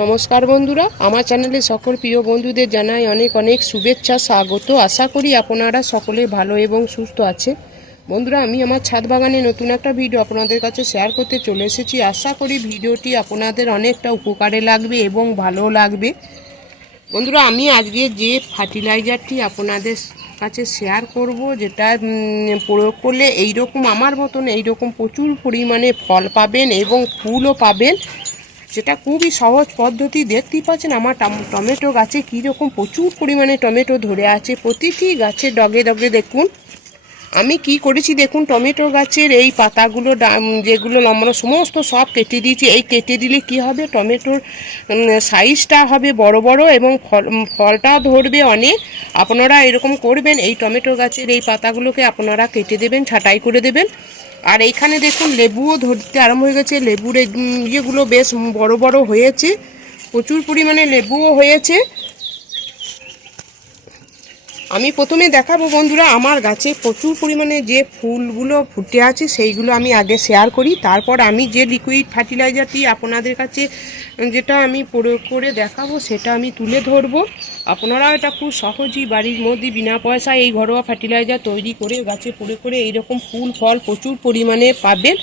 নমস্কার বন্ধুরা, আমার চ্যানেলে সকল প্রিয় বন্ধুদের জানাই অনেক অনেক শুভেচ্ছা, স্বাগত। আশা করি আপনারা সকলে ভালো এবং সুস্থ আছে বন্ধুরা, আমি আমার ছাদ বাগানে নতুন একটা ভিডিও আপনাদের কাছে শেয়ার করতে চলে এসেছি। আশা করি ভিডিওটি আপনাদের অনেকটা উপকারে লাগবে এবং ভালো লাগবে। বন্ধুরা, আমি আজকে যে ফার্টিলাইজারটি আপনাদের কাছে শেয়ার করব, যেটা প্রয়োগ করলে এইরকম, আমার মতন এইরকম প্রচুর পরিমাণে ফল পাবেন এবং ফুলও পাবেন। যেটা খুবই সহজ পদ্ধতি, দেখতেই পাচ্ছেন আমার টমেটো গাছে কীরকম প্রচুর পরিমাণে টমেটো ধরে আছে। প্রতিটি গাছে ডগে ডগে দেখুন। আমি কি করেছি দেখুন, টমেটো গাছের এই পাতাগুলো যেগুলো লম্বানো সমস্ত সব কেটে দিয়েছি, এই কেটে দিলে কি হবে? টমেটোর সাইজটা হবে বড় বড় এবং ফল ফলটাও ধরবে অনেক। আপনারা এরকম করবেন, এই টমেটো গাছের এই পাতাগুলোকে আপনারা কেটে দেবেন, ছাঁটাই করে দেবেন। আর এইখানে দেখুন, লেবুও ধরতে আরম্ভ হয়ে গেছে। লেবুর ইয়েগুলো বেশ বড় বড় হয়েছে। প্রচুর পরিমাণে লেবুও হয়েছে। আমি প্রথমে দেখাবো বন্ধুরা, আমার গাছে প্রচুর পরিমাণে যে ফুলগুলো ফুটে আছে সেইগুলো আমি আগে শেয়ার করি। তারপর আমি যে লিকুইড ফার্টিলাইজারটি আপনাদের কাছে যেটা আমি প্রয়োগ করে দেখাবো সেটা আমি তুলে ধরবো। আপনারা এটা খুব সহজেই বাড়ির মধ্যে বিনা পয়সায় এই ঘরোয়া ফার্টিলাইজার তৈরি করে গাছে প্রয়োগ করে এইরকম ফুল, ফল প্রচুর পরিমাণে পাবেন।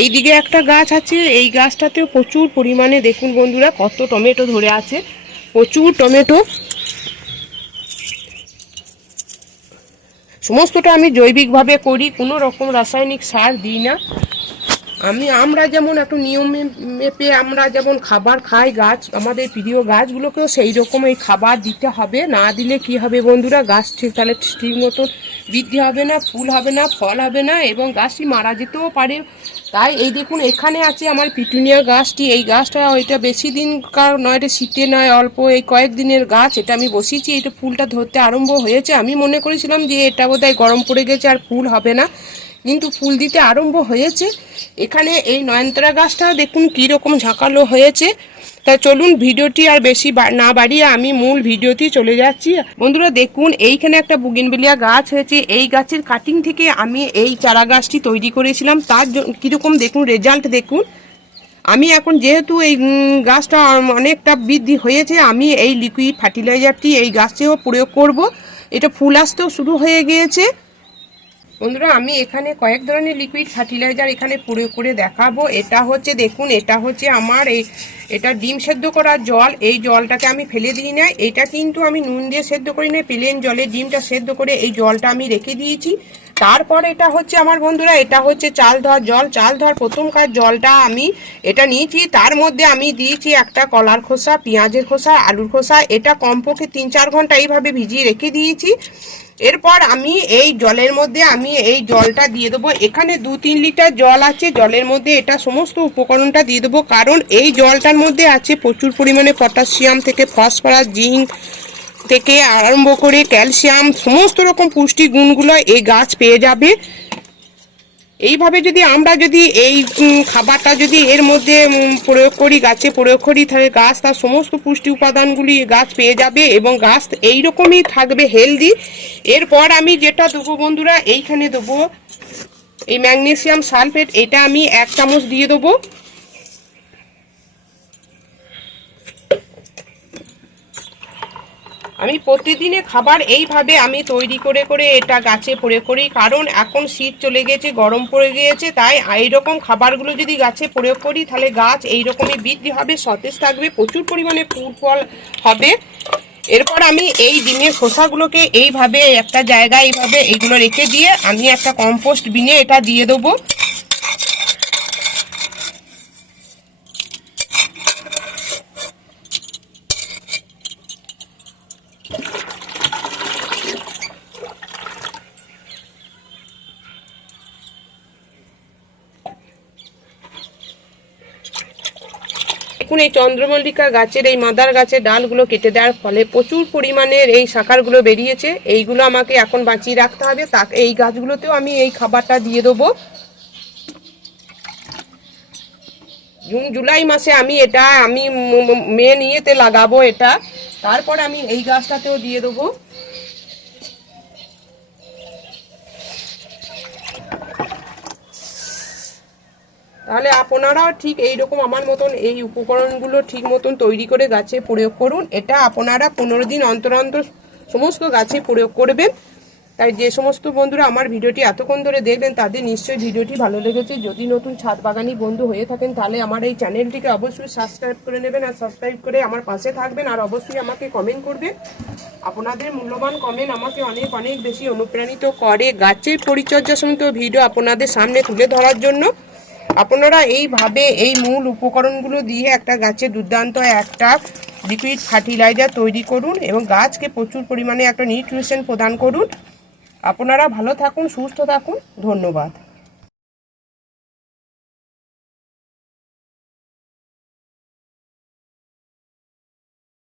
এই দিকে একটা গাছ আছে, এই গাছটাতেও প্রচুর পরিমাণে দেখুন বন্ধুরা, কত টমেটো ধরে আছে। প্রচুর টমেটো। সমস্তটা আমি জৈবিকভাবে করি কোনো রকম রাসায়নিক সার দিই না। আমি, আমরা যেমন একটু নিয়মে মেপে আমরা যেমন খাবার খাই গাছ, আমাদের প্রিয় গাছগুলোকেও সেই রকম এই খাবার দিতে হবে। না দিলে কি হবে বন্ধুরা? গাছ ঠিক, তাহলে ঠিক মতন বৃদ্ধি হবে না, ফুল হবে না, ফল হবে না এবং গাছটি মারা যেতেও পারে। তাই এই দেখুন, এখানে আছে আমার পিটুনিয়া গাছটি। এই গাছটা ওইটা বেশি দিনকার নয়, এটা শীতে নয়, অল্প এই কয়েকদিনের গাছ। এটা আমি বসিয়েছি, এটা ফুলটা ধরতে আরম্ভ হয়েছে। আমি মনে করেছিলাম যে এটা বোধহয় গরম পড়ে গেছে আর ফুল হবে না। কিন্তু ফুল দিতে আরম্ভ হয়েছে। এখানে এই নয়নতারা গাছটা দেখুন কীরকম ঝাঁকালো হয়েছে। তা চলুন ভিডিওটি আর বেশি না বাড়িয়ে আমি মূল ভিডিওতে চলে যাচ্ছি। বন্ধুরা দেখুন, এইখানে একটা বুগিনবিলিয়া গাছ হয়েছে। এই গাছের কাটিং থেকে আমি এই চারা গাছটি তৈরি করেছিলাম। তার কীরকম দেখুন রেজাল্ট দেখুন। আমি এখন যেহেতু এই গাছটা অনেকটা বৃদ্ধি হয়েছে, আমি এই লিকুইড ফার্টিলাইজারটি এই গাছেও প্রয়োগ করব। এটা ফুল আসতেও শুরু হয়ে গিয়েছে। বন্ধুরা, আমি এখানে কয়েক ধরনের লিকুইড ফার্টিলাইজার এখানে প্রয়োগ করে দেখাবো। এটা হচ্ছে, দেখুন, এটা হচ্ছে আমার এই, এটা ডিম সেদ্ধ করার জল। এই জলটাকে আমি ফেলে দিই না এটা কিন্তু আমি নুন দিয়ে সেদ্ধ করি না প্লেন জলে ডিমটা সেদ্ধ করে এই জলটা আমি রেখে দিয়েছি। তারপর এটা হচ্ছে আমার বন্ধুরা, এটা হচ্ছে চাল ধোয়ার জল। চাল ধোয়ার প্রথমকার জলটা আমি এটা নিয়েছি। তার মধ্যে আমি দিয়েছি একটা কলার খোসা, পেঁয়াজের খোসা, আলুর খোসা। এটা কমপক্ষে তিন চার ঘণ্টা এইভাবে ভিজিয়ে রেখে দিয়েছি। এরপর আমি এই জলের মধ্যে, আমি এই জলটা দিয়ে দেবো। এখানে দু তিন লিটার জল আছে, জলের মধ্যে এটা সমস্ত উপকরণটা দিয়ে দেবো। কারণ এই জলটার মধ্যে আছে প্রচুর পরিমাণে পটাশিয়াম থেকে ফসফরাস, জিঙ্ক থেকে আরম্ভ করে ক্যালসিয়াম, সমস্ত রকম পুষ্টি গুণগুলো এই গাছ পেয়ে যাবে। এইভাবে যদি আমরা যদি এই খাবারটা যদি এর মধ্যে প্রয়োগ করি, গাছে প্রয়োগ করি, তাহলে গাছ তার সমস্ত পুষ্টি উপাদানগুলি গাছ পেয়ে যাবে এবং গাছ এই রকমই থাকবে হেলদি এরপর আমি যেটা দেবো বন্ধুরা, এইখানে দেবো এই ম্যাগনেসিয়াম সালফেট, এটা আমি এক চামচ দিয়ে দেবো। আমি প্রতিদিনে খাবার এইভাবে আমি তৈরি করে করে এটা গাছে প্রয়োগ করি। কারণ এখন শীত চলে গেছে, গরম পড়ে গিয়েছে, তাই এইরকম খাবারগুলো যদি গাছে প্রয়োগ করি, তাহলে গাছ এইরকমই বৃদ্ধি হবে, সতেজ থাকবে, প্রচুর পরিমাণে ফুল ফল হবে। এরপর আমি এই ডিমের খোসাগুলোকে এইভাবে একটা জায়গায় এইভাবে এইগুলো রেখে দিয়ে আমি একটা কম্পোস্ট বিনে এটা দিয়ে দেবো। দেখুন, এই চন্দ্রমল্লিকা গাছের, এই মাদার গাছের ডালগুলো কেটে দেওয়ার ফলে প্রচুর পরিমাণের এই শাখারগুলো বেরিয়েছে। এইগুলো আমাকে এখন বাঁচিয়ে রাখতে হবে। তা, এই গাছগুলোতেও আমি এই খাবারটা দিয়ে দেবো। জুন, জুলাই মাসে আমি এটা, আমি ম- নিয়েতে লাগাবো এটা। তারপর আমি এই গাছটাতেও দিয়ে দেবো। তাহলে আপনারাও ঠিক এই রকম আমার মতন এই উপকরণগুলো ঠিক মতন তৈরি করে গাছে প্রয়োগ করুন। এটা আপনারা পনেরো দিন অন্তর অন্তর সমস্ত গাছে প্রয়োগ করবেন। তাই যে সমস্ত বন্ধুরা আমার ভিডিওটি এতক্ষণ ধরে দেখবেন, তাদের নিশ্চয়ই ভিডিওটি ভালো লেগেছে। যদি নতুন ছাদ বাগানি বন্ধু হয়ে থাকেন, তাহলে আমার এই চ্যানেলটিকে অবশ্যই সাবস্ক্রাইব করে নেবেন আর সাবস্ক্রাইব করে আমার পাশে থাকবেন আর অবশ্যই আমাকে কমেন্ট করবেন। আপনাদের মূল্যবান কমেন্ট আমাকে অনেক অনেক বেশি অনুপ্রাণিত করে। গাছের পরিচর্যা সমিত ভিডিও আপনাদের সামনে তুলে ধরার জন্য। আপনারা এইভাবে এই মূল উপকরণগুলো দিয়ে একটা গাছে দুর্দান্ত একটা লিকুইড ফার্টিলাইজার তৈরি করুন এবং গাছকে প্রচুর পরিমাণে একটা নিউট্রিশন প্রদান করুন। আপনারা ভালো থাকুন, সুস্থ থাকুন। ধন্যবাদ।